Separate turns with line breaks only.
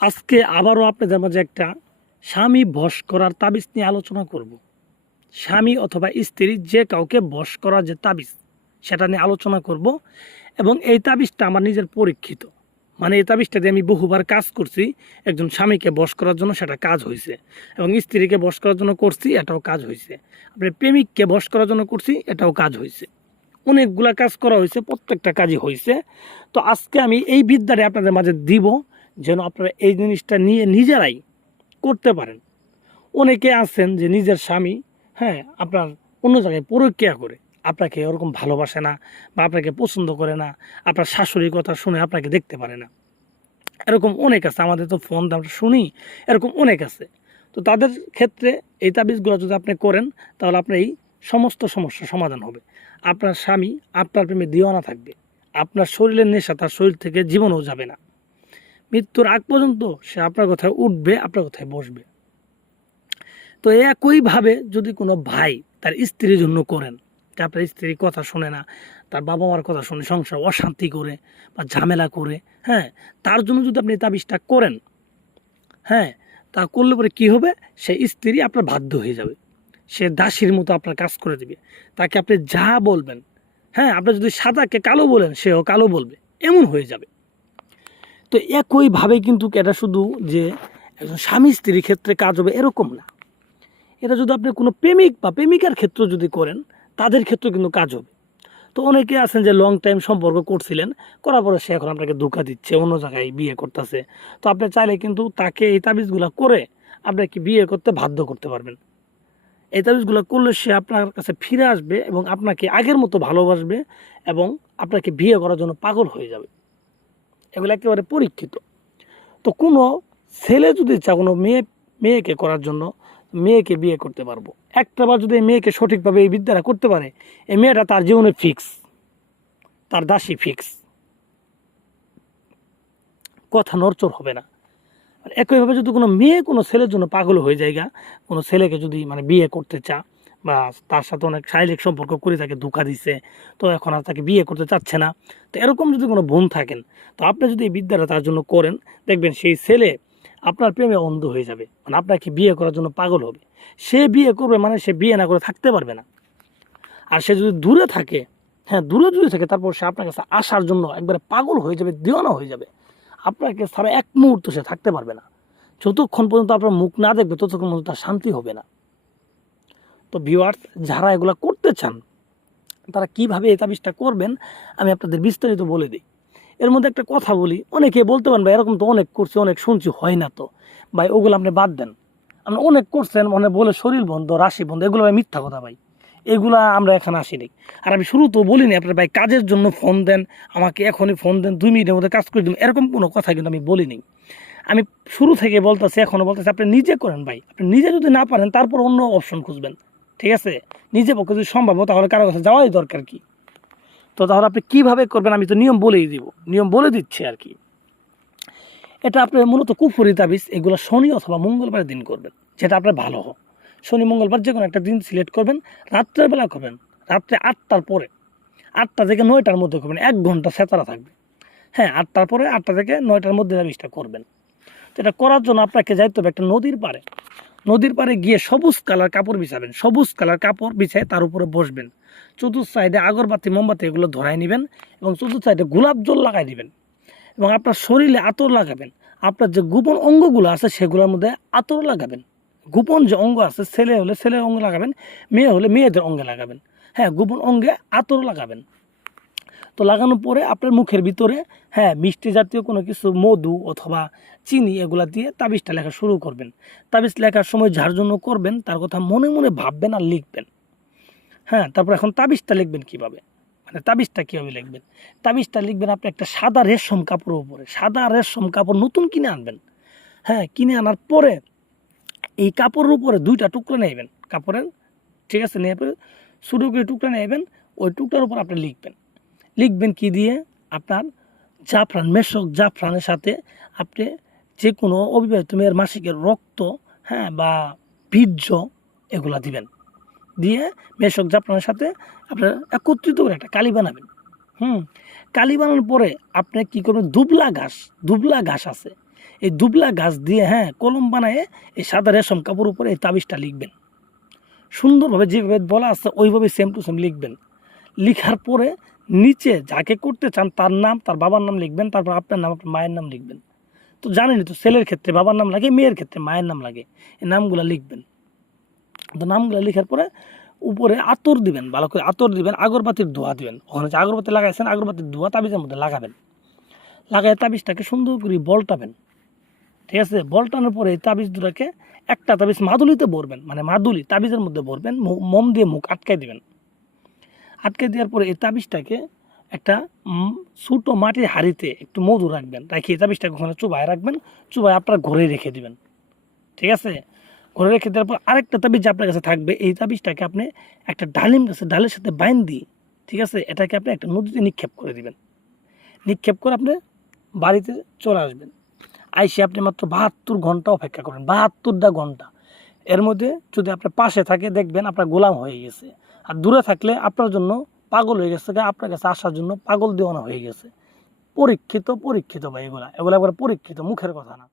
আজকে আবারও আপনাদের মাঝে একটা স্বামী বশ করার তাবিজ নিয়ে আলোচনা করব। স্বামী অথবা স্ত্রী যে কাউকে বশ করার যে তাবিজ, সেটা নিয়ে আলোচনা করব এবং এই তাবিজটা আমার নিজের পরীক্ষিত। মানে এই তাবিজটা দিয়ে আমি বহুবার কাজ করছি, একজন স্বামীকে বশ করার জন্য সেটা কাজ হয়েছে এবং স্ত্রীকে বশ করার জন্য করছি, এটাও কাজ হয়েছে আপনি প্রেমিককে বশ করার জন্য করছি, এটাও কাজ হয়েছে অনেকগুলা কাজ করা হয়েছে প্রত্যেকটা কাজই হয়েছে তো আজকে আমি এই বিদ্যাটা আপনাদের মাঝে দিব যেন আপনারা এই জিনিসটা নিয়ে নিজেরাই করতে পারেন। অনেকে আছেন যে নিজের স্বামী হ্যাঁ আপনার অন্য জায়গায় পরীক্ষা করে। আপনাকে ওরকম ভালোবাসে না বা আপনাকে পছন্দ করে না। আপনার শাশুড়ির কথা শুনে আপনাকে দেখতে পারে না। এরকম অনেক আছে, আমাদের তো ফোন আমরা শুনি, এরকম অনেক আছে। তো তাদের ক্ষেত্রে এই তাবিজগুলো যদি আপনি করেন, তাহলে আপনার এই সমস্ত সমস্যার সমাধান হবে। আপনার স্বামী আপনার প্রেমে দিওয়ানা থাকবে। আপনার শরীরের নেশা তার শরীর থেকে জীবনও যাবে না। মৃত্যুর আগ পর্যন্ত সে আপনার কথায় উঠবে, আপনার কথায় বসবে। তো একইভাবে যদি কোনো ভাই তার স্ত্রীর জন্য করেন, যে আপনার স্ত্রীর কথা শুনে না, তার বাবা মার কথা শুনে সংসার অশান্তি করে বা ঝামেলা করে হ্যাঁ তার জন্য যদি আপনি তাবিজটা করেন হ্যাঁ তা করলে পরে কী হবে? সে স্ত্রী আপনার বাধ্য হয়ে যাবে। সে দাসীর মতো আপনার কাজ করে দেবে। তাকে আপনি যা বলবেন হ্যাঁ আপনি যদি সাদাকে কালো বলেন, সেও কালো বলবে। এমন হয়ে যাবে। তো একইভাবে কিন্তু এটা শুধু যে একজন স্বামী স্ত্রীর ক্ষেত্রে কাজ হবে এরকম না। এটা যদি আপনি কোনো প্রেমিক বা প্রেমিকার ক্ষেত্রে যদি করেন, তাদের ক্ষেত্রে কিন্তু কাজ হবে। তো অনেকে আছেন যে লং টাইম সম্পর্ক করছিলেন, করার পরে সে এখন আপনাকে ধোকা দিচ্ছে, অন্য জায়গায় বিয়ে করতেছে। তো আপনি চাইলে কিন্তু তাকে এই তাবিজগুলো করে আপনাকে বিয়ে করতে বাধ্য করতে পারবেন। এই তাবিজগুলো করলে সে আপনার কাছে ফিরে আসবে এবং আপনাকে আগের মতো ভালোবাসবে এবং আপনাকে বিয়ে করার জন্য পাগল হয়ে যাবে। এগুলো একেবারে পরীক্ষিত। তো কোনো ছেলে যদি চা কোনো মেয়ে, মেয়েকে করার জন্য মেয়েকে বিয়ে করতে পারব। একটা বার যদি এই মেয়েকে সঠিকভাবে এই বিদ্যাটা করতে পারে, এই মেয়েটা তার জীবনে ফিক্স তার দাসী ফিক্স কথা নড়চড় হবে না। একইভাবে যদি কোনো মেয়ে কোনো ছেলের জন্য পাগল হয়ে যায় কোনো ছেলেকে যদি মানে বিয়ে করতে চা বা তার সাথে অনেক শারীরিক সম্পর্ক করে তাকে ধোকা দিছে, তো এখন আর তাকে বিয়ে করতে চাচ্ছে না। তো এরকম যদি কোনো বোন থাকেন, তো আপনি যদি এই বিদ্যাটা তার জন্য করেন, দেখবেন সেই ছেলে আপনার প্রেমে অন্ধ হয়ে যাবে মানে আপনাকে বিয়ে করার জন্য পাগল হবে। সে বিয়ে করবে মানে সে বিয়ে না করে থাকতে পারবে না। আর সে যদি দূরে থাকে হ্যাঁ দূরে দূরে থাকে, তারপর সে আপনার কাছে আসার জন্য একবারে পাগল হয়ে যাবে, দিওয়ানা হয়ে যাবে। আপনাকে ছাড়া এক মুহূর্ত সে থাকতে পারবে না। যতক্ষণ পর্যন্ত আপনার মুখ না দেখবে, ততক্ষণ পর্যন্ত তার শান্তি হবে না। তো ভিউয়ার্স যারা এগুলো করতে চান, তারা কীভাবে এই তাবিজটা করবেন, আমি আপনাদের বিস্তারিত বলে দিই। এর মধ্যে একটা কথা বলি, অনেকে বলতে পারেন, ভাই, এরকম তো অনেক করছি, অনেক শুনছি, হয় না তো। ভাই, ওগুলো আপনি বাদ দেন। আপনি অনেক করছেন, মনে বলে শরীর বন্ধ, রাশি বন্ধ, এগুলো ভাই মিথ্যা কথা ভাই। এগুলা আমরা এখানে আসিনি আর আমি শুরু তো বলিনি, আপনার ভাই কাজের জন্য ফোন দেন, আমাকে এখনই ফোন দেন, দুই মিনিটের মধ্যে কাজ করে দিন এরকম কোনো কথা কিন্তু আমি বলিনি আমি শুরু থেকে বলতেছি এখনও বলতেছি, আপনি নিজে করেন ভাই, আপনি নিজে যদি না পারেন, তারপর অন্য অপশন খুঁজবেন। ঠিক আছে? নিজে পক্ষে যদি সম্ভব তাহলে কারও কাছে যাওয়াই দরকার কি? তো তাহলে আপনি কীভাবে করবেন? আমি তো নিয়ম বলেই দিব। নিয়ম বলে দিচ্ছি আর কি। এটা আপনি মূলত কুফুরি তাবিজ, এগুলো শনি অথবা মঙ্গলবারের দিন করবেন, যেটা আপনার ভালো হোক। শনি, মঙ্গলবার যে কোনো একটা দিন সিলেক্ট করবেন রাত্রেবেলা করবেন। রাত্রে আটটার পরে। আটটা থেকে নয়টার মধ্যে করবেন। এক ঘণ্টা সেতারা থাকবে। হ্যাঁ আটটার পরে আটটা থেকে নয়টার মধ্যে তাবিজটা করবেন। তো এটা করার জন্য আপনাকে যাইতে হবে একটা নদীর পাড়ে। নদীর পাড়ে গিয়ে সবুজ কালার কাপড় বিছাবেন। সবুজ কালার কাপড় বিছায় তার উপরে বসবেন। চতুর্থ সাইডে আগরবাতি, মোমবাতি এগুলো ধরাই নেবেন এবং চতুর্থ সাইডে গোলাপ জল লাগাই দিবেন এবং আপনার শরীরে আতর লাগাবেন। আপনার যে গোপন অঙ্গগুলো আছে সেগুলোর মধ্যে আতর লাগাবেন। গোপন যে অঙ্গ আছে, ছেলে হলে ছেলের অঙ্গ লাগাবেন, মেয়ে হলে মেয়েদের অঙ্গে লাগাবেন। হ্যাঁ গোপন অঙ্গে আতর লাগাবেন। তো লাগানোর পরে আপনার মুখের ভিতরে হ্যাঁ মিষ্টি জাতীয় কোনো কিছু, মধু অথবা চিনি এগুলা দিয়ে তাবিজটা লেখা শুরু করবেন। তাবিজ লেখার সময় যার জন্য করবেন, তার কথা মনে মনে ভাববেন আর লিখবেন। হ্যাঁ তারপর এখন তাবিজটা লিখবেন কীভাবে? মানে তাবিজটা কীভাবে লিখবেন? তাবিজটা লিখবেন আপনি একটা সাদা রেশম কাপড়ের উপরে। সাদা রেশম কাপড় নতুন কিনে আনবেন। হ্যাঁ কিনে আনার পরে এই কাপড়ের উপরে দুইটা টুকরা নেবেন কাপড়ের, ঠিক আছে, নিয়ে ছোটো করে টুকরা নেবেন ওই টুকরার উপর আপনি লিখবেন। লিখবেন কি দিয়ে? আপনার জাফরান মেশক জাফরানের সাথে আপনি যে কোনো অবিবাহিত মেয়ের মাসিকের রক্ত হ্যাঁ বা বীর্য এগুলা দিবেন। দিয়ে মেশক জাফরানের সাথে আপনার একত্রিত করে একটা কালি বানাবেন। হুম, কালি বানানোর পরে আপনি কী করবেন? দুবলা ঘাস দুবলা ঘাস আছে। এই দুবলা ঘাস দিয়ে হ্যাঁ কলম বানায় এই সাদা রেশম কাপড় উপরে এই তাবিজটা লিখবেন। সুন্দরভাবে যেভাবে বলা আছে, ওইভাবে সেম টু সেম লিখবেন। লিখার পরে নিচে যাকে করতে চান তার নাম, তার বাবার নাম লিখবেন, তারপর আপনার নাম, আপনার মায়ের নাম লিখবেন। তো জানেনই তো, ছেলের ক্ষেত্রে বাবার নাম লাগে, মেয়ের ক্ষেত্রে মায়ের নাম লাগে এই নামগুলো লিখবেন। তো নামগুলো লেখার পরে উপরে আতর দিবেন, ভালো করে আতর দিবেন, আগরবাতির ধোয়া দিবেন। ওখানে যে আগরবাতি লাগাইছেন, আগরবাতির ধোয়া তাবিজের মধ্যে লাগাবেন। লাগাই তাবিজটাকে সুন্দর করে বলটাবেন। ঠিক আছে? বলটানোর পরে এই তাবিজ দুটাকে একটা তাবিজ মাদুলিতে ভরবেন মানে মাদুলি তাবিজের মধ্যে ভরবেন মোম দিয়ে মুখ আটকাই দিবেন। আটকে দেওয়ার পরে এই তাবিজটাকে একটা ছোটো মাটির হাড়িতে একটু মধু রাখবেন। রাখি এই তাবিজটাকে ওখানে চুবায় রাখবেন। চুবায় আপনার ঘরে রেখে দিবেন। ঠিক আছে? ঘরে রেখে দেওয়ার পর আরেকটা তাবিজ যে আপনার কাছে থাকবে। এই তাবিজটাকে আপনি একটা ডালিম গাছে ডালের সাথে বাইন দিয়ে ঠিক আছে? এটাকে আপনি একটা নদীতে নিক্ষেপ করে দিবেন। নিক্ষেপ করে আপনি বাড়িতে চলে আসবেন। আইসে আপনি মাত্র বাহাত্তর ঘণ্টা অপেক্ষা করেন বাহাত্তরটা ঘণ্টা। এর মধ্যে যদি আপনার পাশে থাকে, দেখবেন আপনার গোলাম হয়ে গেছে। আর দূরে থাকলে আপনার জন্য পাগল হয়ে গেছে, আপনার কাছে আসার জন্য পাগল দেওয়ানো হয়ে গেছে। পরীক্ষিত পরীক্ষিত ভাই এগুলা। এগুলো একবার পরীক্ষিত, মুখের কথা না।